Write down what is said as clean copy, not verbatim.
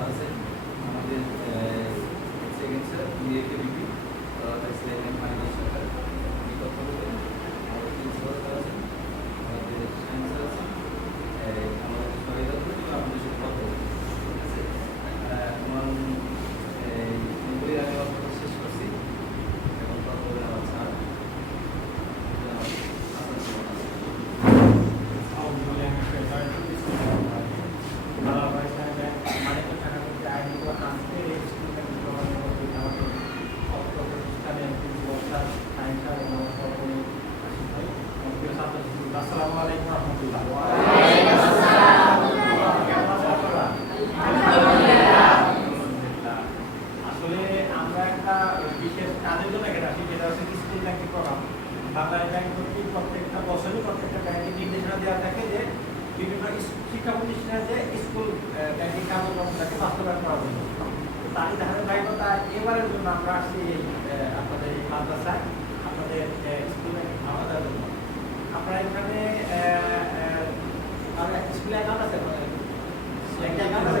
Sir আছেন, আমাদের second sir বিএপিবি মানিক সরকার উনি কথা বলবেন, আমাদের প্রিন্সিপাল স্যার আছেন, আমাদের সায়েন্স স্যার আছেন, আমাদের সহায়তা করবেন এবং আপনাদের সাথে কথা বলবেন। ঠিক আছে, আমার বলে আমি আমার কথা শেষ করছি। এখন কথা বলে আমার স্যার আসসালামু আলাইকুম রহমতুল্লাহ। আসলে আমরা একটা বিশেষ কাজের জন্য এখানে আসি, যেটা হচ্ছে school banking programme. Bangladesh bank কর্তৃক প্রত্যেকটা বছরই প্রত্যেকটা ব্যাংকের নির্দেশনা দেওয়া থাকে যে বিভিন্ন শিক্ষা প্রতিষ্ঠানে যে স্কুল ব্যাংকিং কার্যক্রমটাকে বাস্তবায়ন করার জন্য। তারই ধারাবাহিকতা এবারের জন্য আমরা আসছি আপনাদের এই মাদ্রাসায় আপনাদের স্কুল ব্যাংকিং আমাদের জন্য। আপনারা এখানে স্কুলে অ্যাকাউন্ট আছে, ব্যাংকে অ্যাকাউন্ট আছে।